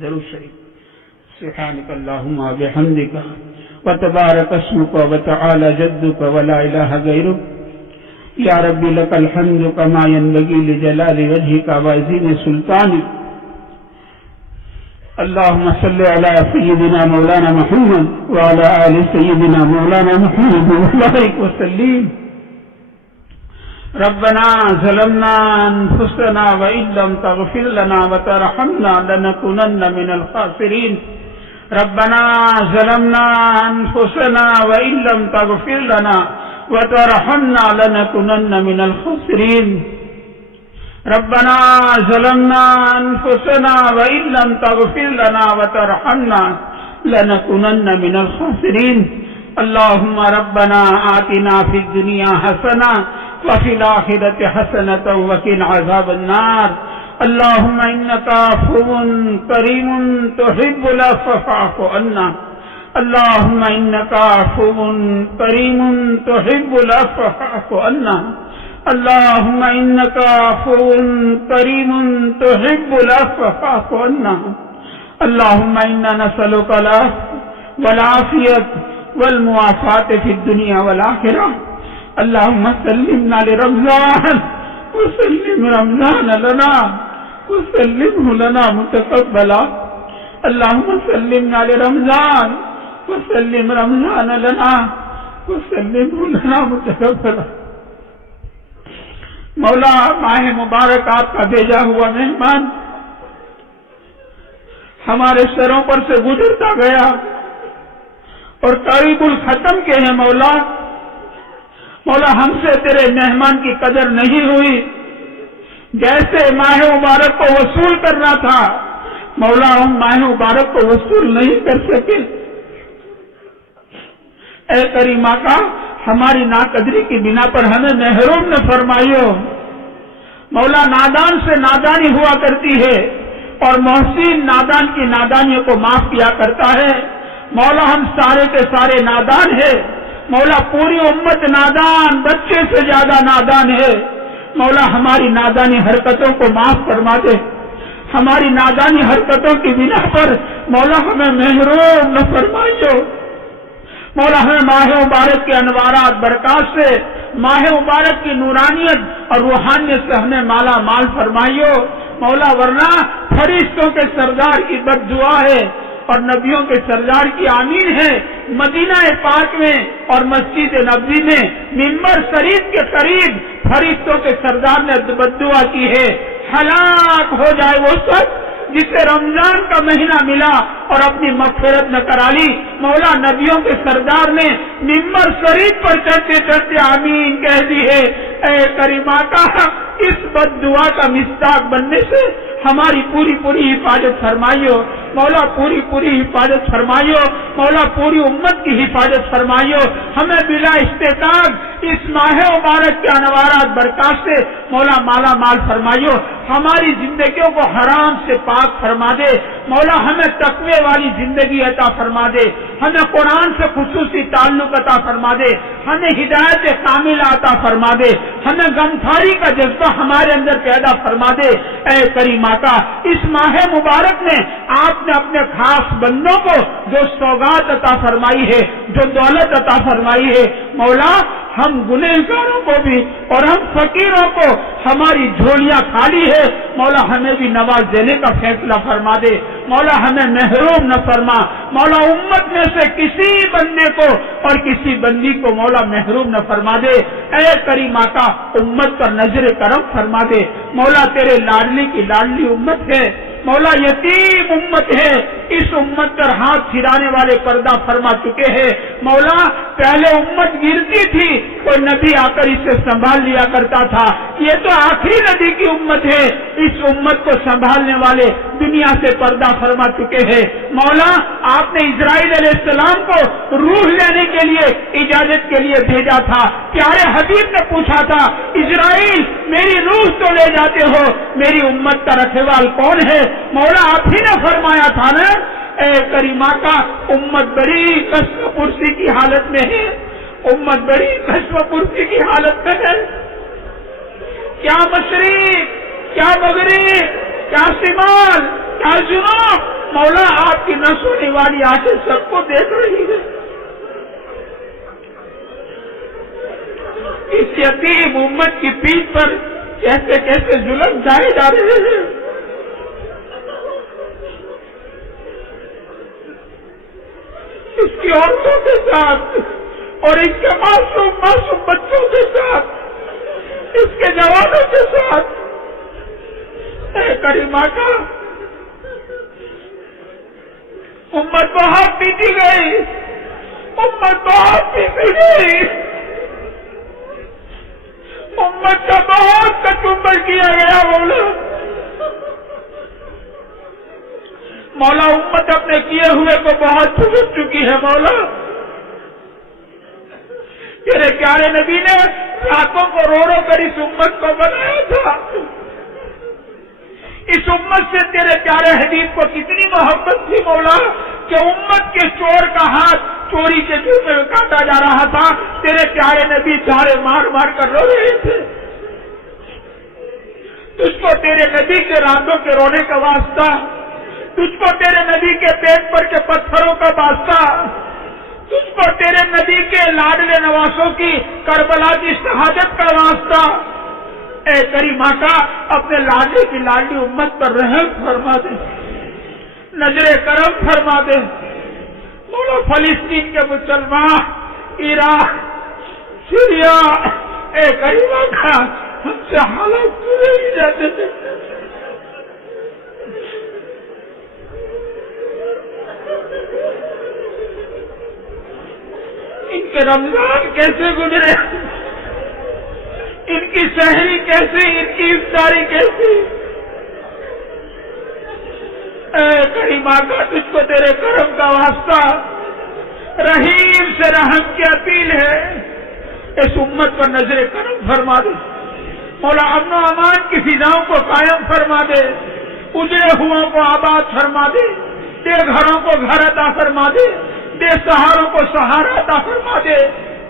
ضرور شریف سبحانک اللہم وبحمدک وتبارک اسمک وتعالی جدک ولا الہ غیرک یا ربی لک الحمد کما ينبغی لجلال وجهک وعظیم سلطانک اللهم صل على سيدنا مولانا محمد وعلى آل سيدنا مولانا محمد وبارك وسلم ربنا ظلمنا أنفسنا وإن لم تغفر لنا وترحمنا لنكونن من الخاسرين ربنا ظلمنا أنفسنا وإن لم تغفر لنا وترحمنا لنكونن من الخاسرين ربنا ظلمنا أنفسنا وإن لم تغفر لنا وترحمنا لنكونن من الخاسرين اللهم ربنا آتنا في الدنيا حسنة وفي الآخرة حسنة وقنا عذاب النار اللهم إنك عفو كريم تحب العفو فاعف عنا اللهم إنك عفو كريم تحب العفو فاعف عنا اللهم إنك عفو كريم تحب العفو فاعف عنا اللهم إنا نسألك العفو والعافية والمعافاة في الدنيا والآخرة اللهم سلمنا لرمضان وسلم رمضان لنا وسلمه لنا متقبلا اللهم سلمنا لرمضان وسلم رمضان لنا وسلمه لنا متقبلا مولا ماہ مبارک آپ کا بھیجا ہوا مہمان ہمارے سروں پر سے گزرتا گیا اور قریب الختم کے ہیں مولا ہم سے تیرے مہمان کی قدر نہیں ہوئی جیسے ماہ مبارک کو وصول کرنا تھا مولا ہم ماہ مبارک کو وصول نہیں کر سکے اے کریمہ کا ہماری ناقدری کی بنا پر ہمیں محروم نہ فرمائیو مولا نادان سے نادانی ہوا کرتی ہے اور محسن نادان کی نادانیوں کو معاف کیا کرتا ہے مولا ہم سارے کے سارے نادان ہیں مولا پوری امت نادان بچے سے زیادہ نادان ہے مولا ہماری نادانی حرکتوں کو معاف فرما دے ہماری نادانی حرکتوں کی بنا پر مولا ہمیں محروم نہ فرمائیو مولا ہمیں ماہ مبارک کے انوارات برکات سے ماہ مبارک کی نورانیت اور روحانیت سے ہمیں مالا مال فرمائیو مولا ورنہ فرشتوں کے سردار کی بد دعا ہے اور نبیوں کے سردار کی آمین ہے مدینہ پاک میں اور مسجد نبوی میں ممبر شریف کے قریب فرشتوں کے سردار نے بد دعا کی ہے ہلاک ہو جائے وہ سب جسے رمضان کا مہینہ ملا اور اپنی مغفرت نہ کرا لی مولا نبیوں کے سردار نے ممبر شریف پر چڑھتے چڑھتے آمین کہہ دی ہے اے کریمہ کا اس بد دعا کا مستاق بننے سے ہماری پوری پوری حفاظت فرمائیو مولا پوری پوری حفاظت فرمائیو مولا پوری امت کی حفاظت فرمائیو ہمیں بلا استطاعت اس ماہ مبارک کے انوارات برکات سے مولا مالا مال فرمائیو ہماری زندگیوں کو حرام سے پاک فرما دے مولا ہمیں تقوی والی زندگی عطا فرما دے ہمیں قرآن سے خصوصی تعلق عطا فرما دے ہمیں ہدایت کاملہ عطا فرما دے ہمیں غمخواری کا جذبہ ہمارے اندر پیدا فرما دے اے کریمہ کا اس ماہ مبارک میں آپ نے اپنے خاص بندوں کو جو سوغات عطا فرمائی ہے جو دولت عطا فرمائی ہے مولا ہم گنہگاروں کو بھی اور ہم فقیروں کو ہماری جھولیاں خالی ہے مولا ہمیں بھی نواز دینے کا فیصلہ فرما دے مولا ہمیں محروم نہ فرما مولا امت میں سے کسی بندے کو اور کسی بندی کو مولا محروم نہ فرما دے اے کریمہ کا امت پر نظر کرم فرما دے مولا تیرے لاڈلی کی لاڈلی امت ہے مولا یتیم امت ہے اس امت پر ہاتھ پھرانے والے پردہ فرما چکے ہیں مولا پہلے امت گرتی تھی کوئی نبی آ کر اسے سنبھال لیا کرتا تھا یہ تو آخری نبی کی امت ہے اس امت کو سنبھالنے والے دنیا سے پردہ فرما چکے ہیں مولا آپ نے اسرائیل علیہ السلام کو روح لینے کے لیے اجازت کے لیے بھیجا تھا پیارے حبیب نے پوچھا تھا اسرائیل میری روح تو لے جاتے ہو میری امت کا رکھوال کون ہے مولا آپ ہی نے فرمایا تھا نا اے کریمہ کا امت بڑی کشف پرسی کی حالت میں ہے امت بڑی کشف پرسی کی حالت میں ہے کیا مشرق کیا مغرب کیا شمال کیا جنوب مولا آپ کی نہ سونے والی آنکھیں سب کو دیکھ رہی ہے. اس یتیم امت کی پیٹھ پر کیسے کیسے ظلم ڈھائے جا رہے ہیں. اس کی عورتوں کے ساتھ اور اس کے معصوم بچوں کے ساتھ، اس کے جوانوں کے ساتھ. اے کریمہ کا امت بہت پیٹی گئی، امت بہت پیٹی گئی، امت کا بہت کچمبر کیا گیا. مولا امت اپنے کیے ہوئے کو بہت بھگت چکی ہے. مولا تیرے پیارے نبی نے راتوں کو رو رو کر اس امت کو بنایا تھا. اس امت سے تیرے پیارے حبیب کو کتنی محبت تھی مولا کہ امت کے چور کا ہاتھ چوری کے جرم میں کاٹا جا رہا تھا، تیرے پیارے نبی چارے مار مار کر رو رہے تھے. تجھ کو تیرے نبی کے راتوں کے رونے کا واسطہ، تجھ کو تیرے نبی کے پیٹ پر کے پتھروں کا واسطہ، تجھ کو تیرے نبی کے لاڈلے نواسوں کی کربلا کی شہادت کا واسطہ. اے کریمہ کا اپنے لاڈلے کی لاڈلی امت پر رحم فرما دے، نظر کرم فرما دے. مولا فلسطین کے مسلمان، عراق، سوریا، اے کریمہ کا ہم سے حالات پورے ہی جاتے تھے. ان کے رمضان کیسے گزرے، ان کی سحری کیسی، ان کی افطاری کیسی. اے کریمہ کا تجھ کو تیرے کرم کا واسطہ، رحیم سے رحم کی اپیل ہے. اس امت پر نظر کرم فرما دے. مولا امن و امان کی فضاؤں کو قائم فرما دے، اجڑے ہوا کو آباد فرما دے، بے گھروں کو گھر عطا فرما دے، بے سہاروں کو سہارا عطا فرما دے،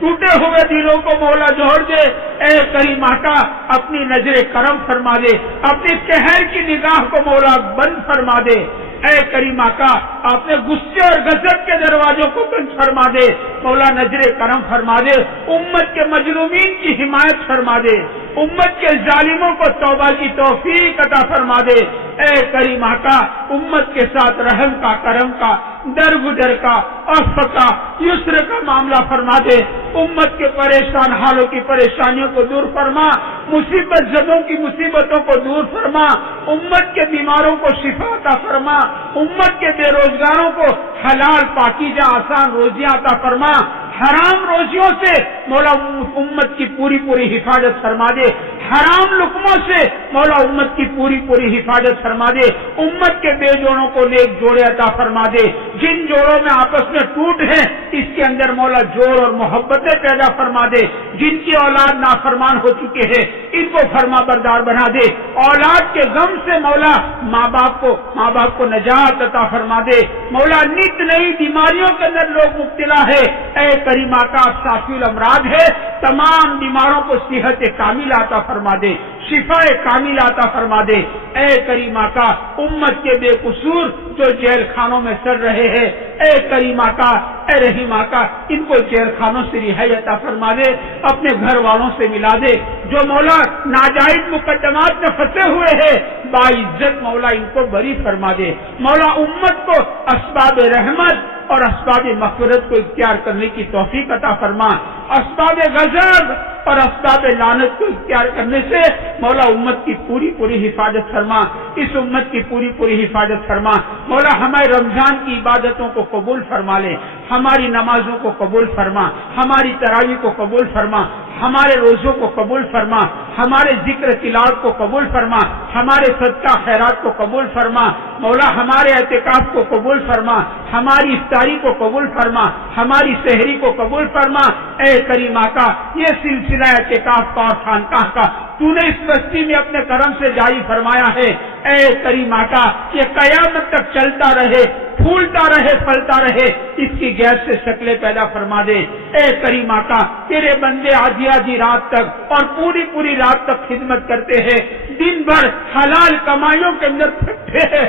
ٹوٹے ہوئے دلوں کو مولا جوڑ دے. اے کریمہ کا اپنی نظر کرم فرما دے، اپنی قہر کی نگاہ کو مولا بند فرما دے. اے کریمہ کا اپنے غصے اور غضب کے دروازوں کو بند فرما دے. مولا نظر کرم فرما دے، امت کے مظلومین کی حمایت فرما دے، امت کے ظالموں کو توبہ کی توفیق عطا فرما دے. اے کریمہ کا امت کے ساتھ رحم کا، کرم کا، درگزر کا، عفو کا، یسر کا معاملہ فرما دے. امت کے پریشان حالوں کی پریشانیوں کو دور فرما، مصیبت زدوں کی مصیبتوں کو دور فرما، امت کے بیماروں کو شفا عطا فرما، امت کے بے روزگاروں کو حلال پاکیزہ آسان روزیاں عطا فرما، حرام روزیوں سے مولا امت کی پوری پوری حفاظت فرما دے، حرام لقموں سے مولا امت کی پوری پوری حفاظت فرما دے. امت کے بے جوڑوں کو نیک جوڑے عطا فرما دے. جن جوڑوں میں آپس میں ٹوٹ ہیں اس کے اندر مولا جوڑ اور محبتیں پیدا فرما دے. جن کی اولاد نافرمان ہو چکے ہیں ان کو فرما بردار بنا دے. اولاد کے غم سے مولا ماں باپ کو نجات عطا فرما دے. مولا نت نئی بیماریوں کے اندر لوگ مبتلا ہے. اے کریمہ کا شافی الامراض ہے، تمام بیماروں کو صحت کامل عطا فرما دے، شفاء کامل عطا فرما دے. اے کریمہ کا امت کے بے قصور جو جیل خانوں میں سڑ رہے ہیں، اے کریمہ کا، اے رحیمہ کا ان کو جیل خانوں سے رہائی عطا فرما دے، اپنے گھر والوں سے ملا دے. جو مولا ناجائز مقدمات میں پھنسے ہوئے ہیں باعزت مولا ان کو بری فرما دے. مولا امت کو اسباب رحمت اور اسباب مغفرت کو اختیار کرنے کی توفیق عطا فرما. اسباب غضب اور اسباب لعنت کو اختیار کرنے سے مولا امت کی پوری پوری حفاظت فرما. اس امت کی پوری پوری حفاظت فرما. مولا ہمارے رمضان کی عبادتوں کو قبول فرما لے، ہماری نمازوں کو قبول فرما، ہماری تراویح کو قبول فرما، ہمارے روزوں کو قبول فرما، ہمارے ذکر تلاوت کو قبول فرما، ہمارے صدقہ خیرات کو قبول فرما. مولا ہمارے اعتکاف کو قبول فرما، ہماری افطاری کو قبول فرما، ہماری سحری کو قبول فرما. اے کریمہ کا یہ سلسلہ اعتکاف کا اور خانقاہ کا تو نے اس بستی میں اپنے کرم سے جاری فرمایا ہے. اے کریمہ کا یہ قیامت تک چلتا رہے، پھولتا رہے، پھلتا رہے، اس کی غیر سے شکلیں پیدا فرما دے. اے کریمہ کا تیرے بندے آدھی آدھی رات تک اور پوری پوری رات تک خدمت کرتے ہیں، دن بھر حلال کمائیوں کے اندر پھٹے ہیں.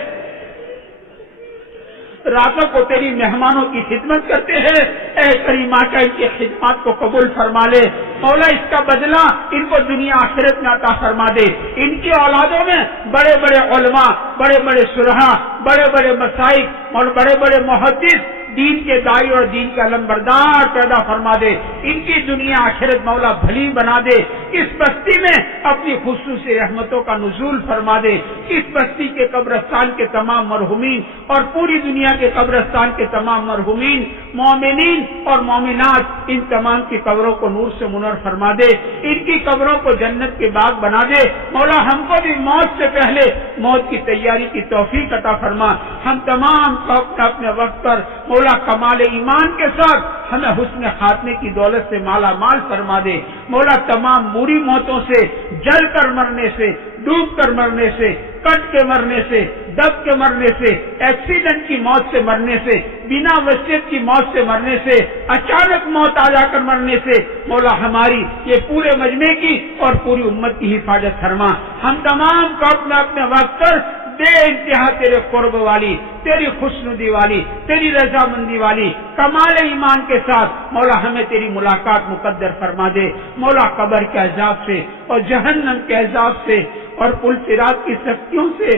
راتوں کو تیری مہمانوں کی خدمت کرتے ہیں، اے کریم آقا ان کی خدمات کو قبول فرما لے مولا، اس کا بدلہ ان کو دنیا آخرت میں عطا فرما دے، ان کی اولادوں میں بڑے بڑے علماء، بڑے بڑے شرحا، بڑے بڑے مشائخ اور بڑے بڑے محدث، دین کے دائی اور دین کا علمبردار پیدا فرما دے، ان کی دنیا آخرت مولا بھلی بنا دے، اس بستی میں اپنی خصوصی رحمتوں کا نزول فرما دے، اس بستی کے قبرستان کے تمام مرحومین اور پوری دنیا کے قبرستان کے تمام مرحومین مومنین اور مومنات، ان تمام کی قبروں کو نور سے منور فرما دے، ان کی قبروں کو جنت کے باغ بنا دے مولا، ہم کو بھی موت سے پہلے موت کی تیاری کی توفیق عطا فرما، ہم تمام کو اپنے وقت پر مولا کمال ایمان کے ساتھ ہمیں حسن خاتمے کی دولت سے مالا مال فرما دے مولا، تمام بری موتوں سے، جل کر مرنے سے، ڈوب کر مرنے سے، کٹ کے مرنے سے، دب کے مرنے سے، ایکسیڈنٹ کی موت سے مرنے سے، بنا وصیت کی موت سے مرنے سے، اچانک موت آ جا کر مرنے سے مولا ہماری یہ پورے مجمع کی اور پوری امت کی حفاظت فرما، ہم تمام کو اپنے وقت پر بے انتہا تیرے قرب والی، تیری خوشنودی والی، تیری رضامندی والی کمال ایمان کے ساتھ مولا ہمیں تیری ملاقات مقدر فرما دے مولا، قبر کے عذاب سے اور جہنم کے عذاب سے اور پل صراط کی سختیوں سے،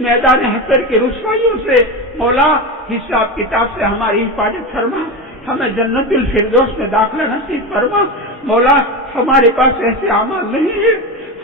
میدان حشر کی رسوائیوں سے مولا حساب کتاب سے ہماری حفاظت فرما، ہمیں جنت الفردوس میں داخلہ نصیب فرما مولا، ہمارے پاس ایسے اعمال نہیں ہے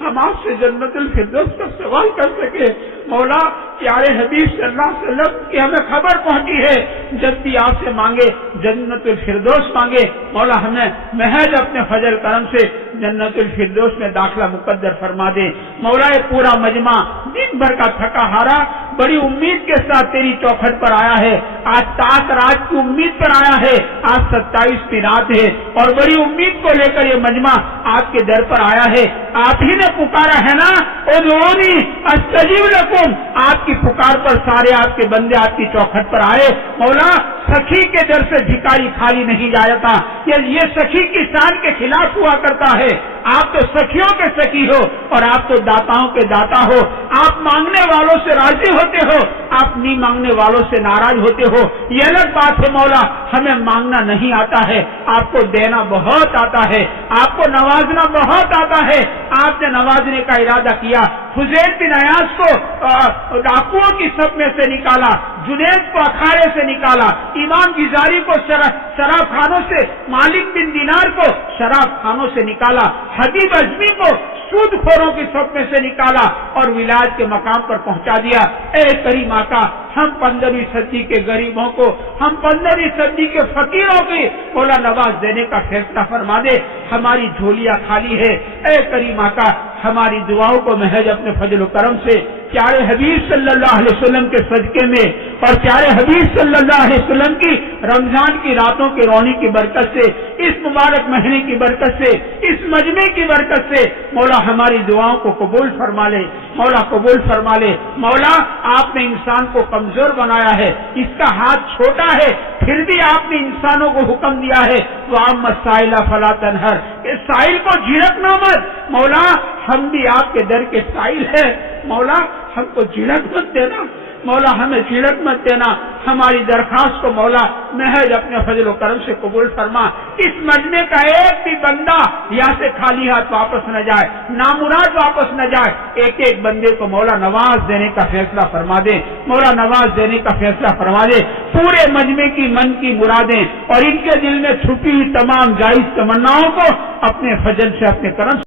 ہم آپ سے جنت الفردوس کا سوال کر سکے مولا، پیارے حبیب صلی اللہ علیہ وسلم کی ہمیں خبر پہنچی ہے جب بھی آپ سے مانگے جنت الفردوس مانگے مولا، ہمیں محض اپنے فضل کرم سے جنت الفردوس میں داخلہ مقدر فرما دے مولا، یہ پورا مجمع دن بھر کا تھکا ہارا بڑی امید کے ساتھ تیری چوکھٹ پر آیا ہے، آج 7 رات کی امید پر آیا ہے، آج 27 کی رات ہے اور بڑی امید کو لے کر یہ مجمع آپ کے در پر آیا ہے، آپ ہی نے پکارا ہے نا، ادعونی استجیب لکم، آپ کی پکار پر سارے آپ کے بندے آپ کی چوکھٹ پر آئے مولا، سخی کے در سے بھکاری خالی نہیں جاتا، یہ سخی کی شان کے خلاف ہوا کرتا ہے، آپ تو سخیوں کے سخی ہو اور آپ تو داتاؤں کے داتا ہو، آپ مانگنے والوں سے راضی ہوتے ہو، آپ نہیں مانگنے والوں سے ناراض ہوتے ہو، یہ الگ بات ہے مولا، ہمیں مانگنا نہیں آتا ہے، آپ کو دینا بہت آتا ہے، آپ کو نوازنا بہت آتا ہے، آپ نے نوازنے کا ارادہ کیا، فضیل بن عیاض کو ڈاکوؤں کی صف میں سے نکالا، جنید کو اکھاڑے سے نکالا، امام غزالی کو شراب خانوں سے، مالک بن دینار کو شراب خانوں سے نکالا، حبیب اجمی کو سود خوروں کی صف میں سے نکالا اور ولایت کے مقام پر پہنچا دیا، اے کریم آقا، ہم 15ویں صدی کے غریبوں کو، ہم 15ویں صدی کے فقیروں کی مولا نواز دینے کا فیصلہ فرما دے، ہماری جھولیاں خالی ہے، اے کریم آقا، ہماری دعاؤں کو محض اپنے فضل و کرم سے پیارے حبیب صلی اللہ علیہ وسلم کے صدقے میں اور پیارے حبیب صلی اللہ علیہ وسلم کی رمضان کی راتوں کی روشنی کی برکت سے، اس مبارک مہینے کی برکت سے، اس مجمع کی برکت سے مولا ہماری دعاؤں کو قبول فرما لے مولا، قبول فرما لے مولا، آپ نے انسان کو کمزور بنایا ہے، اس کا ہاتھ چھوٹا ہے، پھر بھی آپ نے انسانوں کو حکم دیا ہے وَأَمَّا السَّائِلَ فَلَا تَنْهَرْ، کہ سائل کو جھڑکنا مت مولا، ہم بھی آپ کے در کے سائل ہیں مولا، ہم کو جھڑک مت دینا مولا، ہمیں جھڑک مت دینا، ہماری درخواست کو مولا محض اپنے فضل و کرم سے قبول فرما، اس مجمع کا ایک بھی بندہ یہاں سے خالی ہاتھ واپس نہ جائے، نامراد واپس نہ جائے، ایک ایک بندے کو مولا نواز دینے کا فیصلہ فرما دے مولا، نواز دینے کا فیصلہ فرما دے، پورے مجمع کی من کی مرادیں اور ان کے دل میں چھپی ہوئی تمام جائز تمناؤں کو اپنے فضل سے اپنے کرم